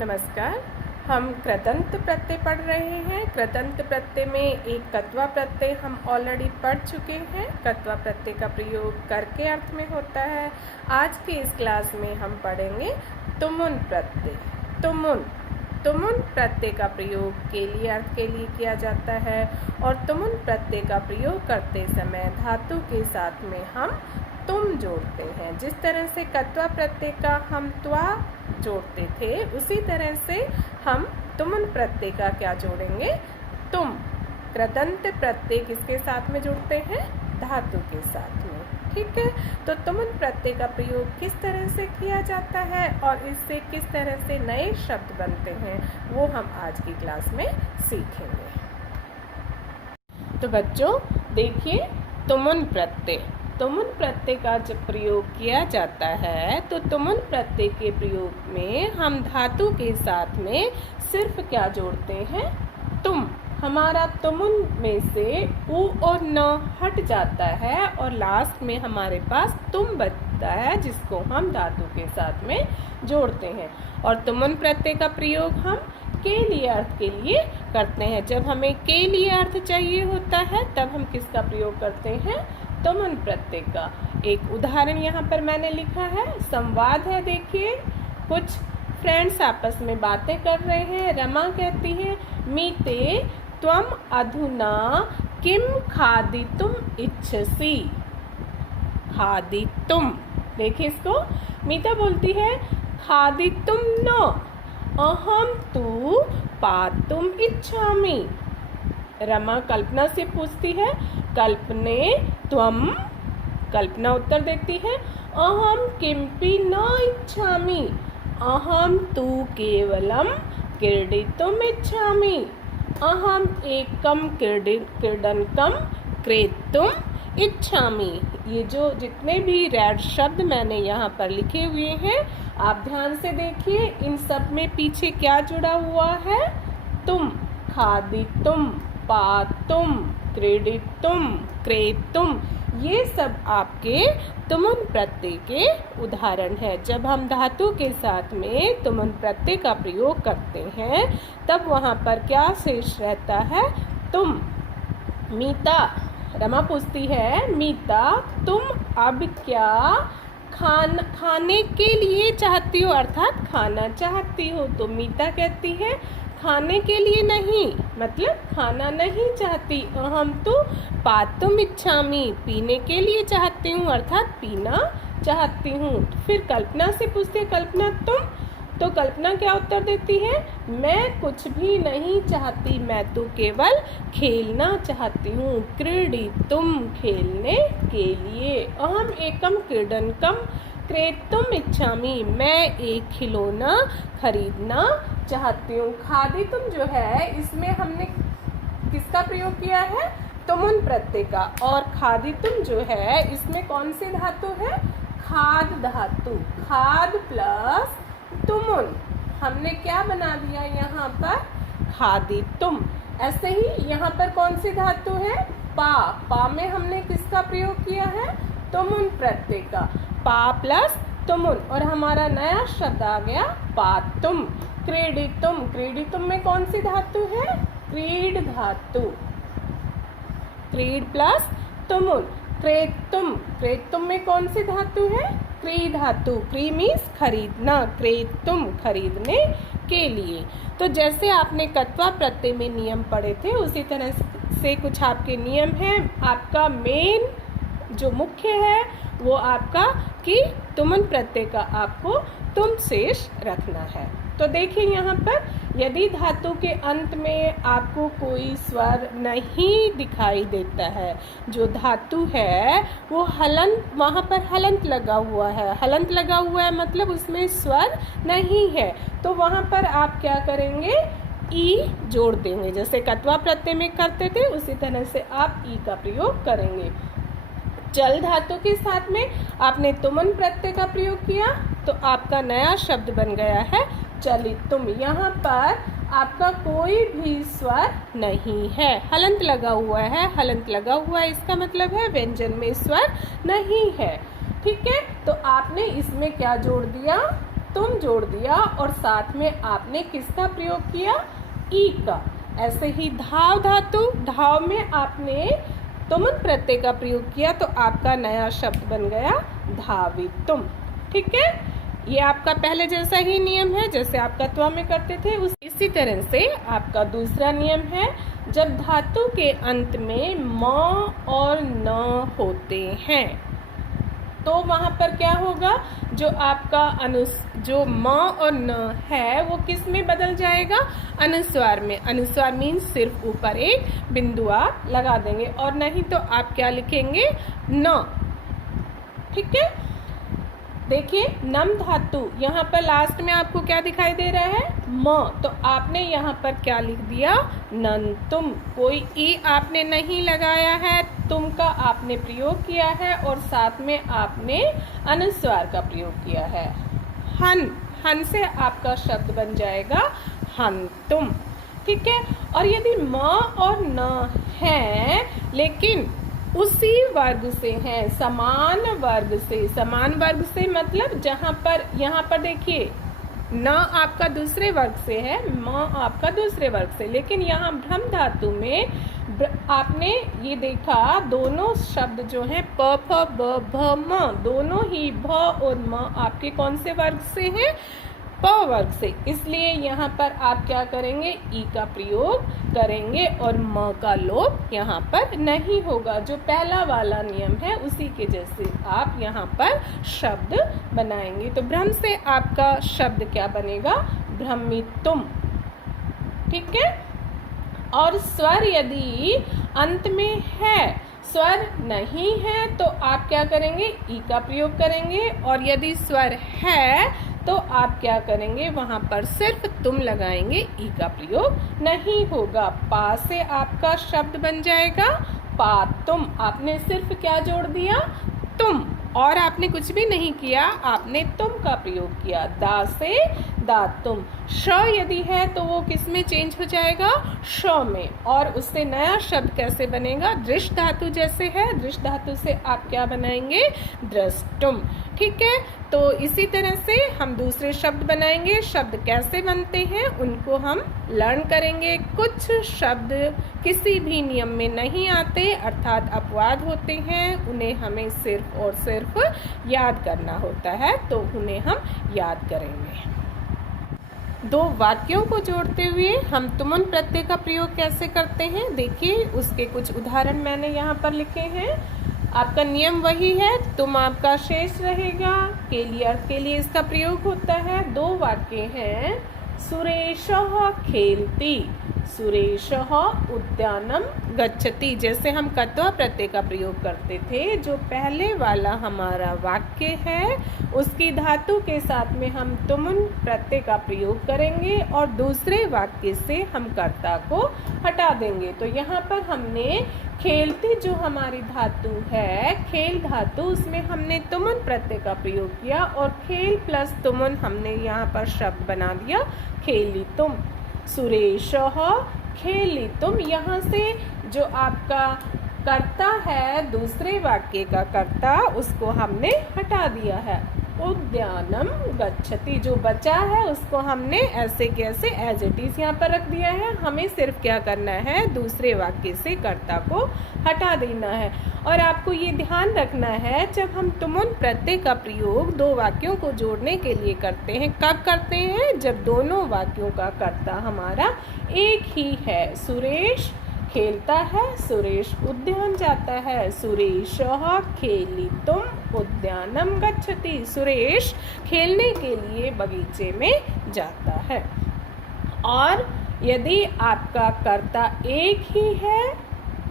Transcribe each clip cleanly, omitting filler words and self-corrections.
नमस्कार। हम कृदंत प्रत्यय पढ़ रहे हैं। कृदंत प्रत्यय में एक कत्वा प्रत्यय हम ऑलरेडी पढ़ चुके हैं। कत्वा प्रत्यय का प्रयोग करके अर्थ में होता है। आज के इस क्लास में हम पढ़ेंगे तुमुन प्रत्यय। तुमुन प्रत्यय का प्रयोग के लिए अर्थ के लिए किया जाता है और तुमुन प्रत्यय का प्रयोग करते समय धातु के साथ में हम तुम जोड़ते हैं। जिस तरह से कत्वा प्रत्यय का हम त्वा जोड़ते थे उसी तरह से हम तुमुन प्रत्यय का क्या जोड़ेंगे, तुम। कृदंत प्रत्यय किसके साथ में जुड़ते हैं, धातु के साथ में। ठीक है, तो तुमुन प्रत्यय का प्रयोग किस तरह से किया जाता है और इससे किस तरह से नए शब्द बनते हैं वो हम आज की क्लास में सीखेंगे। तो बच्चों देखिए, तुमुन प्रत्यय का जब प्रयोग किया जाता है तो तुमुन प्रत्यय के प्रयोग में हम धातु के साथ में सिर्फ क्या जोड़ते हैं, तुम। हमारा तुमुन में से उ और न हट जाता है और लास्ट में हमारे पास तुम बचता है जिसको हम धातु के साथ में जोड़ते हैं। और तुमुन प्रत्यय का प्रयोग हम के लिए अर्थ के लिए करते हैं। जब हमें के लिए अर्थ चाहिए होता है तब हम किसका प्रयोग करते हैं, तुमुन प्रत्यय का। एक उदाहरण यहाँ पर मैंने लिखा है, संवाद है। देखिए, कुछ फ्रेंड्स आपस में बातें कर रहे हैं। रमा कहती है, मीते त्वम अधुना किम खादितुम इच्छसि। खादितुम, देखिए इसको, मीता बोलती है खादितुम न अहम तु पातुम इच्छामि। रमा कल्पना से पूछती है, कल्पने त्वम। कल्पना उत्तर देती है, अहम किमपि न इच्छामि अहम तु केवलम क्रीडितुम इच्छामि। अहम एकम क्रीडनकम क्रेतुम इच्छामि। ये जो जितने भी रेड शब्द मैंने यहाँ पर लिखे हुए हैं आप ध्यान से देखिए, इन सब में पीछे क्या जुड़ा हुआ है, तुम। खादितुम, पातुम, क्रीडितुम, क्रेतुम, ये सब आपके तुमुन प्रत्यय के उदाहरण है। जब हम धातु के साथ में तुमुन प्रत्यय का प्रयोग करते हैं तब वहाँ पर क्या शेष रहता है, तुम। मीता, रमा पूछती है, मीता तुम अब क्या खाने के लिए चाहती हो, अर्थात खाना चाहती हो। तो मीता कहती है खाने के लिए नहीं, मतलब खाना नहीं चाहती। अहम तो पातुम इच्छामि, पीने के लिए चाहती हूँ, अर्थात पीना चाहती हूँ। फिर कल्पना से पूछते, कल्पना तुम। तो कल्पना क्या उत्तर देती है, मैं कुछ भी नहीं चाहती, मैं तो केवल खेलना चाहती हूँ। क्रीडितुम, खेलने के लिए। अहम एकम क्रीडनकम क्रेतुम इच्छामि, मैं एक खिलौना खरीदना चाहती हूँ। खादितुम जो है इसमें हमने किसका प्रयोग किया है, तुमुन प्रत्यय का। और खादितुम जो है इसमें कौन सी धातु है, खाद धातु। खाद प्लस तुमुन, हमने क्या बना दिया यहाँ पर, खादितुम। ऐसे ही यहाँ पर कौन सी धातु है, पा में हमने किसका प्रयोग किया है, तुमुन प्रत्यय का। पा प्लस तुमुन और हमारा नया शब्द आ गया पातुम। क्रीडितुम में कौन सी धातु है, क्रीड धातु। Creed plus तुमुन। क्रेतुम में कौन सी धातु है, क्री धातु। क्री मीन्स खरीदना, क्रेतुम खरीदने के लिए। तो जैसे आपने कत्वा प्रत्यय में नियम पढ़े थे उसी तरह से कुछ आपके नियम हैं। आपका मेन जो मुख्य है वो आपका कि तुमुन प्रत्यय का आपको तुम शेष रखना है। तो देखिए यहाँ पर, यदि धातु के अंत में आपको कोई स्वर नहीं दिखाई देता है, जो धातु है वो हलंत, वहाँ पर हलंत लगा हुआ है। हलंत लगा हुआ है मतलब उसमें स्वर नहीं है, तो वहाँ पर आप क्या करेंगे, ई जोड़ देंगे। जैसे कत्वा प्रत्यय में करते थे उसी तरह से आप ई का प्रयोग करेंगे। चल धातु के साथ में आपने तुमुन प्रत्यय का प्रयोग किया तो आपका नया शब्द बन गया है चलितुम। यहाँ पर आपका कोई भी स्वर नहीं है, हलंत लगा हुआ है। हलंत लगा हुआ है इसका मतलब है व्यंजन में स्वर नहीं है। ठीक है, तो आपने इसमें क्या जोड़ दिया, तुम जोड़ दिया और साथ में आपने किसका प्रयोग किया, ई का। ऐसे ही धाव धातु, धाव में आपने तुमुन प्रत्यय का प्रयोग किया तो आपका नया शब्द बन गया धावितुम। ठीक है, ये आपका पहले जैसा ही नियम है जैसे आप कत्वा में करते थे। इसी तरह से आपका दूसरा नियम है, जब धातु के अंत में म और न होते हैं तो वहां पर क्या होगा, जो आपका जो म और न है वो किस में बदल जाएगा, अनुस्वार में। अनुस्वार मीन्स सिर्फ ऊपर एक बिंदु आप लगा देंगे और नहीं तो आप क्या लिखेंगे, न। ठीक है, देखिए नम धातु, यहाँ पर लास्ट में आपको क्या दिखाई दे रहा है, म, तो आपने यहाँ पर क्या लिख दिया, नंतुम। कोई ई आपने नहीं लगाया है, तुम का आपने प्रयोग किया है और साथ में आपने अनुस्वार का प्रयोग किया है। हन, हन से आपका शब्द बन जाएगा हंतुम। ठीक है, और यदि म और न है लेकिन उसी वर्ग से हैं, समान वर्ग से, समान वर्ग से मतलब जहां पर, यहाँ पर देखिए न आपका दूसरे वर्ग से है, म आपका दूसरे वर्ग से, लेकिन यहाँ भ्रम धातु में आपने ये देखा दोनों शब्द जो हैं प फ ब भ म, दोनों ही भ और म आपके कौन से वर्ग से हैं, प वर्ग से। इसलिए यहाँ पर आप क्या करेंगे, ई का प्रयोग करेंगे और म का लोप यहाँ पर नहीं होगा। जो पहला वाला नियम है उसी के जैसे आप यहाँ पर शब्द बनाएंगे। तो भ्रम से आपका शब्द क्या बनेगा, भ्रमितुम। ठीक है, और स्वर यदि अंत में है, स्वर नहीं है तो आप क्या करेंगे, ई का प्रयोग करेंगे, और यदि स्वर है तो आप क्या करेंगे, वहां पर सिर्फ तुम लगाएंगे, ई का प्रयोग नहीं होगा। पा से आपका शब्द बन जाएगा पातुम। आपने सिर्फ क्या जोड़ दिया, तुम, और आपने कुछ भी नहीं किया, आपने तुम का प्रयोग किया। दा से दातुम। श यदि है तो वो किस में चेंज हो जाएगा, श में, और उससे नया शब्द कैसे बनेगा, दृष्ट धातु जैसे है, दृष्ट धातु से आप क्या बनाएंगे, द्रष्टुम। ठीक है, तो इसी तरह से हम दूसरे शब्द बनाएंगे। शब्द कैसे बनते हैं उनको हम लर्न करेंगे। कुछ शब्द किसी भी नियम में नहीं आते, अर्थात अपवाद होते हैं, उन्हें हमें सिर्फ और सिर्फ याद करना होता है, तो उन्हें हम याद करेंगे। दो वाक्यों को जोड़ते हुए हम तुमुन प्रत्यय का प्रयोग कैसे करते हैं, देखिए उसके कुछ उदाहरण मैंने यहाँ पर लिखे हैं। आपका नियम वही है, तुम आपका शेष रहेगा, के लिए अर्थ के लिए इसका प्रयोग होता है। दो वाक्य हैं, सुरेशः खेलती, सुरेशः उद्यानम गच्छति। जैसे हम कत्वा प्रत्यय का प्रयोग करते थे, जो पहले वाला हमारा वाक्य है उसकी धातु के साथ में हम तुमुन प्रत्यय का प्रयोग करेंगे और दूसरे वाक्य से हम कर्ता को हटा देंगे। तो यहाँ पर हमने खेलती जो हमारी धातु है, खेल धातु, उसमें हमने तुमुन प्रत्यय का प्रयोग किया और खेल प्लस तुमुन हमने यहाँ पर शब्द बना दिया खेलितुम। सुरेशः खेलितुम, यहाँ से जो आपका कर्ता है, दूसरे वाक्य का कर्ता, उसको हमने हटा दिया है। उद्यानम गच्छति, जो बचा है उसको हमने ऐसे कैसे एज इट इज यहाँ पर रख दिया है। हमें सिर्फ क्या करना है, दूसरे वाक्य से कर्ता को हटा देना है। और आपको ये ध्यान रखना है, जब हम तुमुन प्रत्यय का प्रयोग दो वाक्यों को जोड़ने के लिए करते हैं, कब करते हैं, जब दोनों वाक्यों का कर्ता हमारा एक ही है। सुरेश खेलता है, सुरेश उद्यान जाता है। सुरेशः खेलितुम उद्यानम गच्छति, सुरेश खेलने के लिए बगीचे में जाता है। और यदि आपका कर्ता एक ही है,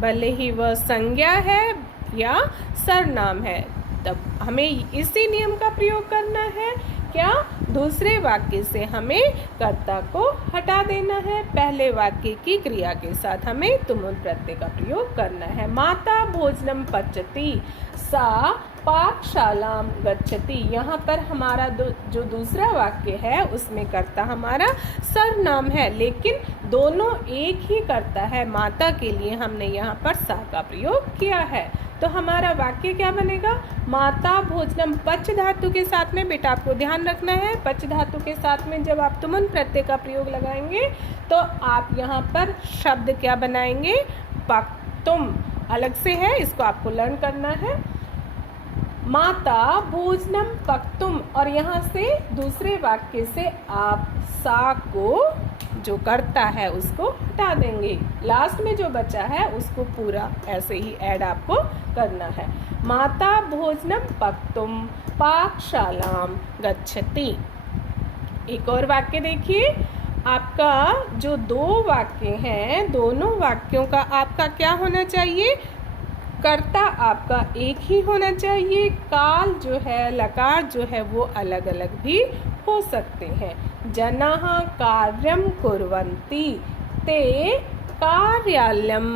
भले ही वह संज्ञा है या सर्वनाम है, तब हमें इसी नियम का प्रयोग करना है। क्या, दूसरे वाक्य से हमें कर्ता को हटा देना है, पहले वाक्य की क्रिया के साथ हमें तुमुन प्रत्यय का प्रयोग करना है। माता भोजनम पचति, सा पाकशालाम गच्छति। यहाँ पर हमारा जो दूसरा वाक्य है उसमें कर्ता हमारा सर्वनाम है, लेकिन दोनों एक ही करता है। माता के लिए हमने यहाँ पर सा का प्रयोग किया है। तो हमारा वाक्य क्या बनेगा? माता भोजनम पच धातु के साथ में, बेटा आपको ध्यान रखना है, पच धातु के साथ में जब आप तुमुन प्रत्यय का प्रयोग लगाएंगे तो आप यहाँ पर शब्द क्या बनाएंगे? पक्तुम। अलग से है, इसको आपको लर्न करना है। माता भोजनम पक्तुम, और यहाँ से दूसरे वाक्य से आप सा को जो करता है उसको हटा देंगे। लास्ट में जो बचा है उसको पूरा ऐसे ही ऐड आपको करना है। माता भोजनम पक्तुम पाकशालाम गच्छति। एक और वाक्य देखिए, आपका जो दो वाक्य हैं, दोनों वाक्यों का आपका क्या होना चाहिए? कर्ता आपका एक ही होना चाहिए। काल जो है, लकार जो है वो अलग अलग भी हो सकते हैं। जनाः कार्यं कुर्वन्ति ते कार्यालयं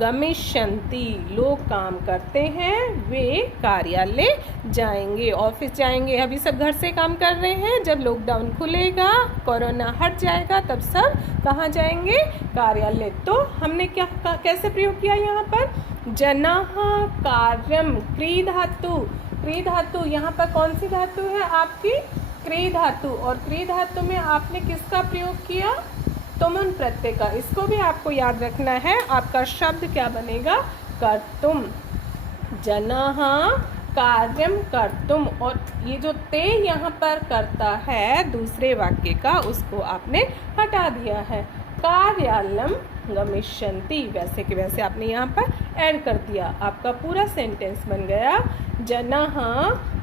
गमिष्यन्ति। लोग काम करते हैं, वे कार्यालय जाएंगे, ऑफिस जाएंगे। अभी सब घर से काम कर रहे हैं, जब लॉकडाउन खुलेगा, कोरोना हट जाएगा, तब सब कहाँ जाएंगे? कार्यालय। तो हमने कैसे प्रयोग किया यहाँ पर? जनाः कार्यं, क्री धातु। क्री धातु यहाँ पर कौन सी धातु है आपकी? क्री धातु। और क्री धातु में आपने किसका प्रयोग किया? तुमुन प्रत्यय का। इसको भी आपको याद रखना है। आपका शब्द क्या बनेगा? कर्तुम। जनाः कार्यं कर्तुम, और ये जो ते यहाँ पर करता है दूसरे वाक्य का, उसको आपने हटा दिया है। कार्यालयं गमिष्यन्ति, वैसे के वैसे आपने यहाँ पर ऐड कर दिया। आपका पूरा सेंटेंस बन गया, जनाः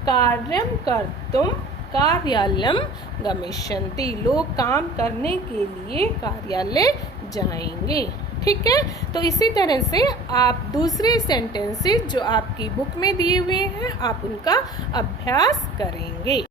कार्यं कर्तुम कार्यालयं गमिष्यन्ति। लोग काम करने के लिए कार्यालय जाएंगे। ठीक है, तो इसी तरह से आप दूसरे सेंटेंसेस जो आपकी बुक में दिए हुए हैं, आप उनका अभ्यास करेंगे।